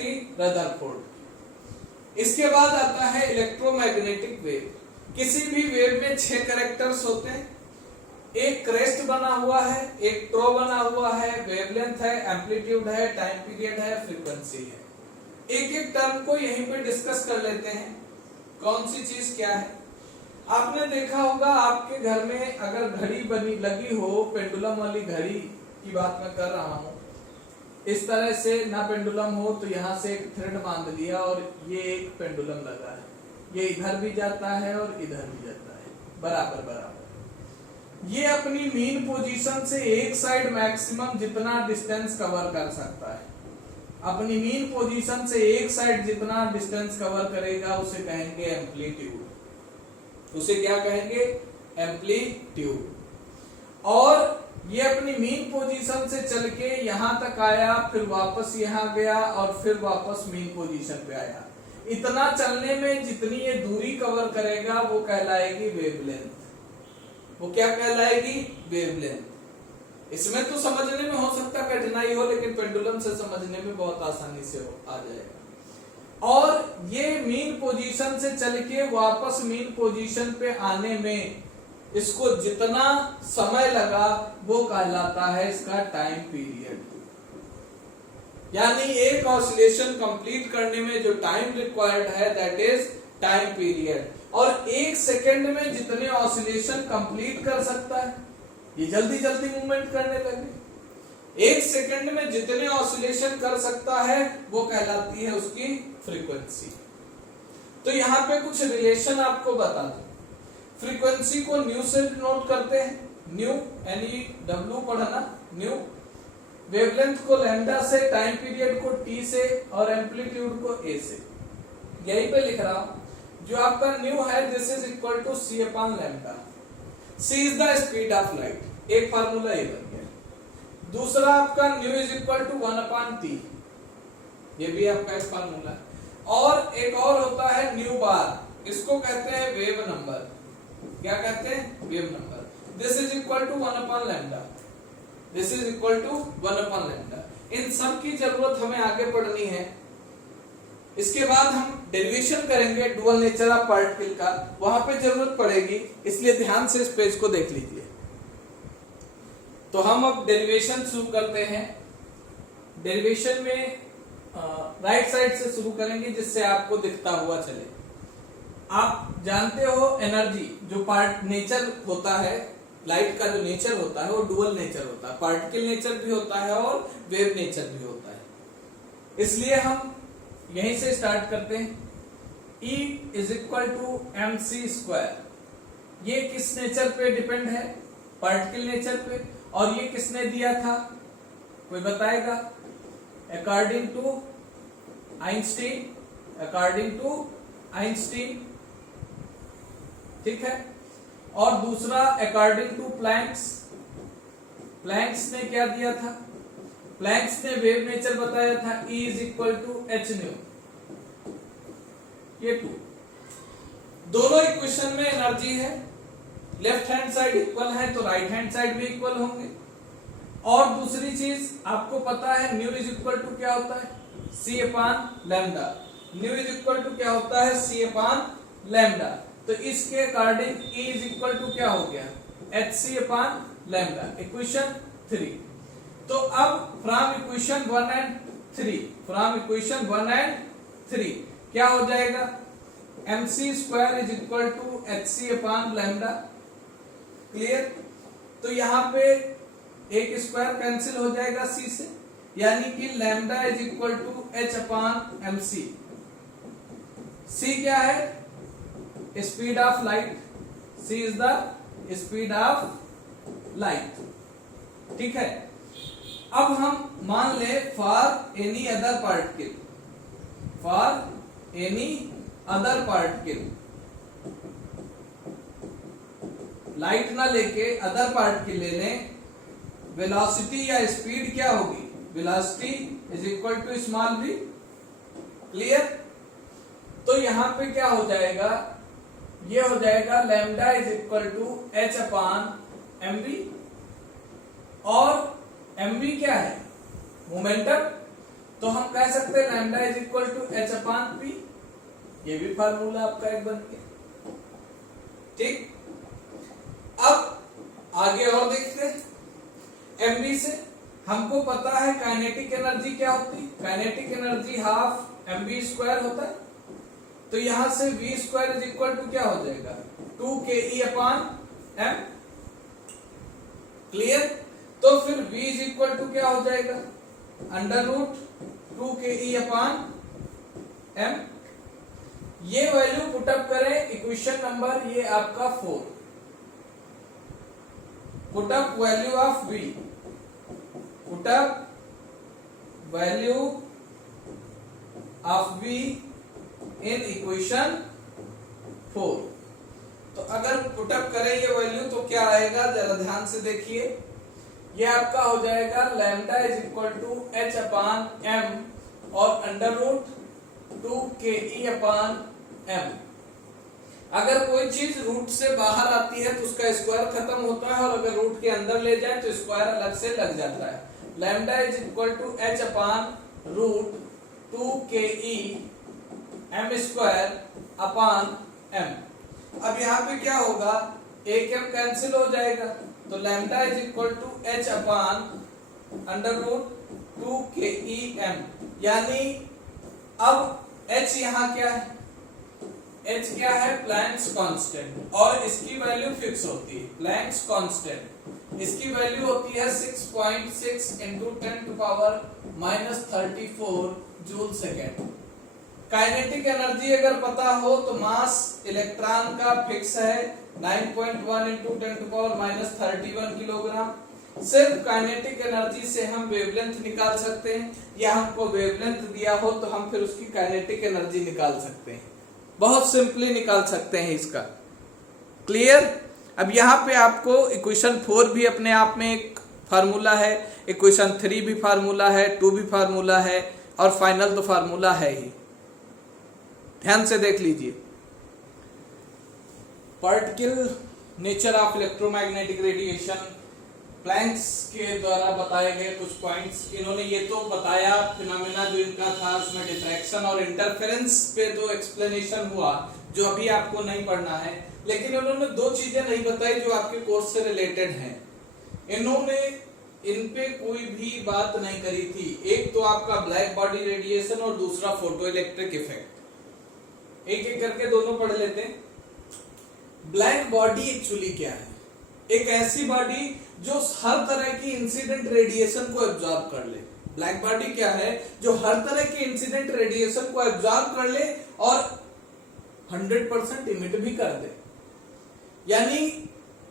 थी रदरफोर्ड। इसके बाद आता है इलेक्ट्रोमैग्नेटिक वेव। किसी भी वेव में 6 कैरेक्टर्स होते हैं। एक क्रेस्ट बना हुआ है, एक ट्रो बना हुआ है, वेवलेंथ है, एम्पलीट्यूड है, टाइम पीरियड है, फ्रीक्वेंसी है। एक एक टर्म को यहीं पे डिस्कस कर लेते हैं, कौन सी चीज क्या है। आपने देखा होगा आपके घर में अगर घड़ी बनी लगी हो, पेंडुलम वाली घड़ी की बात मैं कर रहा हूं, इस तरह से ना पेंडुलम हो तो यहां से एक थ्रेड बांध लिया और ये एक पेंडुलम लगा है, ये इधर भी जाता है और इधर भी जाता है, बराबर बराबर। ये अपनी मीन पोजीशन से एक साइड मैक्सिमम जितना डिस्टेंस कवर कर सकता है, अपनी मीन पोजीशन से एक साइड जितना डिस्टेंस कवर करेगा उसे कहेंगे एम्पलीट्यूड। उसे क्या कहेंगे? एम्पलीट्यूड। और ये अपनी मीन पोजीशन से चल के यहां तक आया, फिर वापस यहां गया और फिर वापस मीन पोजीशन पे आया। इतना चलने में जितनी ये दूरी कवर करेगा वो कहलाएगी वेवलेंथ। वो क्या कहलाएगी? वेवलेंथ। इसमें तो समझने में हो सकता है कठिनाई हो, लेकिन पेंडुलम से समझने में बहुत आसानी से आ जाएगा। और ये मीन पोजीशन से चल के वापस मीन पोजीशन पे आने में इसको जितना समय लगा वो कहलाता है इसका टाइम पीरियड। यानी एक ऑसिलेशन कंप्लीट करने में जो टाइम रिक्वायर्ड है दैट इज टाइम पीरियड। और एक सेकंड में जितने ऑसिलेशन कंप्लीट कर सकता है, ये जल्दी जल्दी मूवमेंट करने लगे, एक सेकंड में जितने ऑसिलेशन कर सकता है वो कहलाती है उसकी फ्रीक्वेंसी। तो यहाँ पे कुछ रिलेशन आपको बता दूं। फ्रीक्वेंसी को न्यू से नोट करते हैं, न्यू NEW पढ़ना, न्यू। वेवलेंथ को लैम्डा से, टाइम पीरियड को T से और एम्पलीट्यूड को A से। यहीं पे लिख रहा हूं, जो आपका न्यू है this is equal to C upon lambda. C is the speed of light, एक फार्मूला ये बन गया। दूसरा आपका nu is equal to 1 upon T, ये भी आपका एक फार्मूला है। और एक और होता है न्यू बार, इसको कहते हैं वेव नंबर। क्या कहते हैं? Wave number. This is equal to 1 upon lambda, this is equal to 1 upon lambda. इन सब की जरूरत हमें आगे पढ़नी है। इसके बाद हम डेरिवेशन करेंगे डुअल नेचर ऑफ पार्टिकल का, वहां पे जरूरत पड़ेगी, इसलिए ध्यान से इस पेज को देख लीजिए। तो हम अब डेरिवेशन शुरू करते हैं। डेरिवेशन में राइट साइड से शुरू करेंगे जिससे आपको दिखता हुआ चले। आप जानते हो एनर्जी जो पार्ट नेचर होता है, लाइट का जो नेचर होता है वो डुअल नेचर होता है, पार्टिकल नेचर भी होता है और वेव नेचर भी होता है। इसलिए हम यहीं से स्टार्ट करते हैं। E is equal to MC square. ये किस नेचर पे डिपेंड है? पार्टिकल नेचर पे। और ये किसने दिया था? कोई बताएगा? According to Einstein, according to Einstein, ठीक है। और दूसरा अकॉर्डिंग टू प्लैंक्स, प्लैंक्स ने क्या दिया था? प्लैंक्स ने वेव नेचर बताया था E is equal to H nu. ये 2 दोनों इक्वेशन में एनर्जी है, लेफ्ट हैंड साइड इक्वल है तो राइट हैंड साइड भी इक्वल होंगे। और दूसरी चीज आपको पता है न्यू इज इक्वल टू क्या होता है? C upon lambda. Nu is equal to क्या होता है? C upon lambda. तो इसके according E is equal to क्या हो गया? HC upon lambda. इक्वेशन 3। तो अब from equation 1 and 3, from equation 1 and 3 क्या हो जाएगा? MC square is equal to HC upon lambda. Clear? तो यहाँ पे एक स्क्वायर कैंसिल हो जाएगा C से, यानी कि lambda is equal to H upon MC। C क्या है? Speed of light. C is the speed of light, ठीक है। अब हम मान ले for any other particle, for any other particle, light ना लेके अदर पार्टिकल ले लें, वेलोसिटी या स्पीड क्या होगी? Velocity is equal to small v। Clear? तो यहां पे क्या हो जाएगा? ये हो जाएगा lambda is equal to H upon mv। और mv क्या है? मोमेंटम। तो हम कह सकते हैं lambda is equal to H upon P, ये भी फार्मूला आपका एक बन गया। ठीक, अब आगे और देखते हैं। एमबी से हमको पता है काइनेटिक एनर्जी क्या होती है, kinetic energy half MB square होता है। तो यहां से V square is equal to क्या हो जाएगा, 2ke अपान एम। क्लियर, तो फिर v इज इक्वल टू क्या हो जाएगा, under root 2ke upon M. ये वैल्यू पुटअप करें इक्वेशन नंबर ये आपका 4, put up value of v, put up value of v in equation 4। तो अगर पुटअप करें ये वैल्यू तो क्या आएगा, जरा ध्यान से देखिए। ये आपका हो जाएगा lambda is equal to H upon M और under root 2ke upon M. अगर कोई चीज रूट से बाहर आती है तो उसका स्क्वायर खत्म होता है, और अगर रूट के अंदर ले जाए तो स्क्वायर अलग से लग जाता है। Lambda is equal to H upon root 2ke M square upon M. अब यहाँ पे क्या होगा, एक एम कैंसिल हो जाएगा, तो lambda is equal to H upon under root 2ke M. यानी अब h यहाँ क्या है, h क्या है, प्लैंक्स कांस्टेंट, और इसकी वैल्यू फिक्स होती है, प्लैंक्स कांस्टेंट इसकी वैल्यू होती है 6.6 into 10 to power -34 joule second. Kinetic energy अगर पता हो तो मास इलेक्ट्रॉन का फिक्स है 9.1 इंटू 10 टू पावर -31 किलोग्राम। सिर्फ काइनेटिक एनर्जी से हम वेवलेंथ निकाल सकते हैं, या हमको वेवलेंथ दिया हो तो हम फिर उसकी काइनेटिक एनर्जी निकाल सकते हैं, बहुत सिंपली निकाल सकते हैं इसका। क्लियर, अब यहाँ पे आपको इक्वेशन 4 भी अपने आप में एक फार्मूला है, इक्वेशन 3 भी फार्मूला है, 2 भी फार्मूला है, और फाइनल तो फार्मूला है ही। ध्यान से देख लीजिए। Particle nature of electromagnetic radiation, Planck's के द्वारा बताए गए कुछ पॉइंट्स। इन्होंने ये तो बताया फिनोमेना जो इनका था, उसमें डिफ्रैक्शन और इंटरफेरेंस पे तो एक्सप्लेनेशन हुआ जो अभी आपको नहीं पढ़ना है, लेकिन उन्होंने दो चीजें नहीं बताई जो आपके कोर्स से रिलेटेड हैं। इन्होंने इन पे कोई भी बात नहीं करी थी। एक तो आपका ब्लैक बॉडी रेडिएशन और दूसरा फोटो इलेक्ट्रिक इफेक्ट। एक एक करके दोनों पढ़ लेते हैं। ब्लैक बॉडी एक्चुअली क्या है, एक ऐसी बॉडी जो हर तरह की इंसिडेंट रेडिएशन को एब्जॉर्ब कर ले। ब्लैक बॉडी क्या है, जो हर तरह की इंसिडेंट रेडिएशन को एब्जॉर्ब कर ले और 100% इमिट भी कर दे। यानी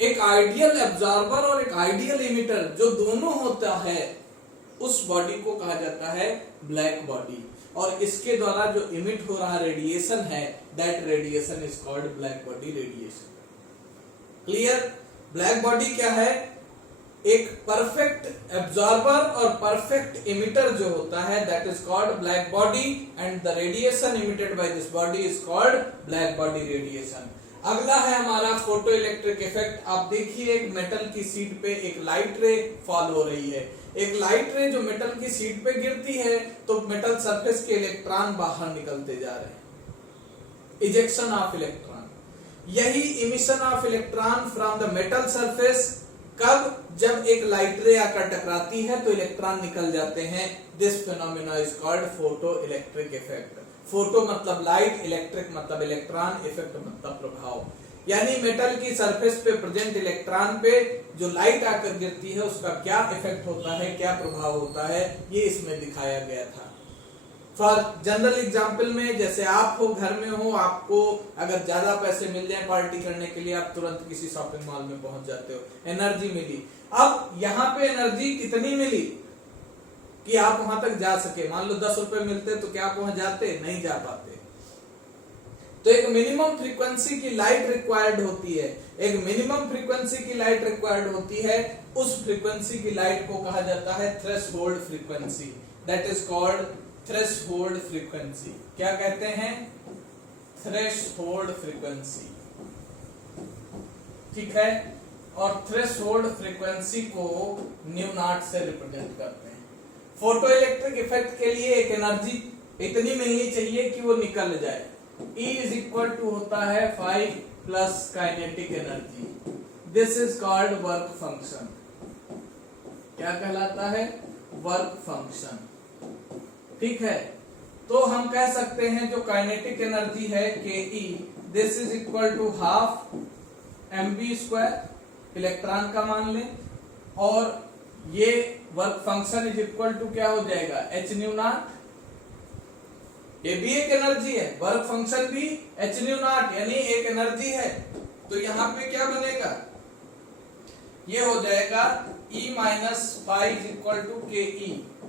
एक आइडियल एब्जॉर्बर और एक आइडियल इमिटर जो दोनों होता है, उस बॉडी को कहा जाता है ब्लैक बॉडी। और इसके द्वारा जो इमिट हो रहा रेडिएशन है, that radiation is called black body radiation. Clear, black body क्या है, एक परफेक्ट एब्जॉर्बर और परफेक्ट इमिटर जो होता है, that is called black body, and the radiation emitted by this body is called black body radiation. अगला है हमारा फोटो इलेक्ट्रिक इफेक्ट। आप देखिए, एक मेटल की शीट पे एक लाइट रे फॉल हो रही है। एक लाइट रे जो मेटल की शीट पे गिरती है तो मेटल सरफेस के इलेक्ट्रॉन बाहर निकलते जा रहे हैं, इजेक्शन ऑफ इलेक्ट्रॉन। यही emission of electron from the metal surface, कब, जब एक लाइट रे आकर टकराती है तो इलेक्ट्रॉन निकल जाते हैं। This phenomena is called photo electric effect. Photo मतलब लाइट, इलेक्ट्रिक मतलब इलेक्ट्रॉन, इफेक्ट मतलब प्रभाव। यानी मेटल की सरफेस पे प्रेजेंट इलेक्ट्रॉन पे जो लाइट आकर गिरती है उसका क्या इफेक्ट होता है, क्या प्रभाव होता है, ये इसमें दिखाया गया था। फॉर जनरल एग्जांपल में, जैसे आप हो, घर में हो, आपको अगर ज्यादा पैसे मिल जाए पार्टी करने के लिए, आप तुरंत किसी शॉपिंग मॉल में पहुंच जाते हो, एनर्जी मिली। अब यहाँ पे एनर्जी कितनी मिली कि आप वहां तक जा सके। मान लो 10 रुपए मिलते तो क्या पहुंच जाते, नहीं जा पाते। तो एक मिनिमम फ्रीक्वेंसी की लाइट रिक्वायर्ड होती है, एक मिनिमम फ्रीक्वेंसी की लाइट रिक्वायर्ड होती है। उस फ्रीक्वेंसी की लाइट को कहा जाता है threshold frequency, that is called threshold frequency. क्या कहते हैं, थ्रेशोल्ड फ्रीक्वेंसी। ठीक है, और थ्रेशोल्ड फ्रीक्वेंसी को न्यू नॉट से रिप्रेजेंट करते हैं। फोटो इलेक्ट्रिक इफेक्ट के लिए एक एनर्जी इतनी मिलनी चाहिए कि वो निकल जाए। E इज इक्वल टू होता है 5 plus kinetic energy. This is called work function. क्या कहलाता है? Work function. ठीक है, तो हम कह सकते हैं जो काइनेटिक एनर्जी है ke, this is equal to half mv², electron का मान लें, और ये work function is equal to क्या हो जाएगा? h0। ये भी एक एनर्जी है, वर्क फंक्शन भी h0 यानी एक एनर्जी है। तो यहां पे क्या बनेगा? ये हो जाएगा E minus 5 is equal to ke।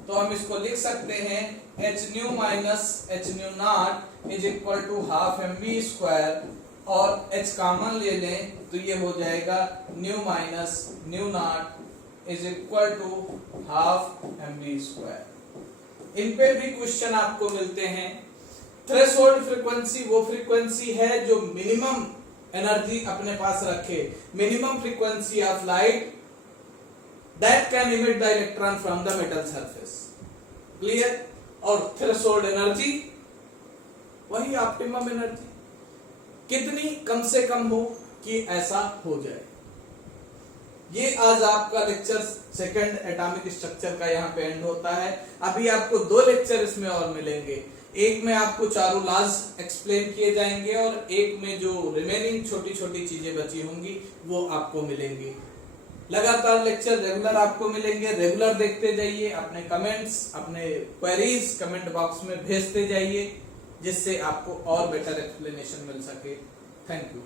तो हम इसको लिख सकते हैं h minus h0 is equal to half mv², और h कॉमन ले लें तो ये हो जाएगा nu minus μ0 is equal to half mv²। इन पे भी क्वेश्चन आपको मिलते हैं। थ्रेशोल्ड फ्रीक्वेंसी वो फ्रीक्वेंसी है जो मिनिमम एनर्जी अपने पास रखे, minimum frequency of light that can emit the electron from the metal surface. Clear? और थ्रेशोल्ड एनर्जी वही ऑप्टिमम एनर्जी, कितनी कम से कम हो कि ऐसा हो जाए। ये आज आपका लेक्चर सेकंड एटॉमिक स्ट्रक्चर का यहाँ पे एंड होता है। अभी आपको 2 लेक्चर इसमें और मिलेंगे। एक में आपको चारों लॉज एक्सप्लेन किए जाएंगे और एक में जो रिमेनिंग छोटी छोटी चीजें बची होंगी वो आपको मिलेंगी। लगातार लेक्चर रेगुलर आपको मिलेंगे, रेगुलर देखते जाइए। अपने कमेंट्स, अपने क्वेरीज कमेंट बॉक्स में भेजते जाइए, जिससे आपको और बेटर एक्सप्लेनेशन मिल सके। Thank you.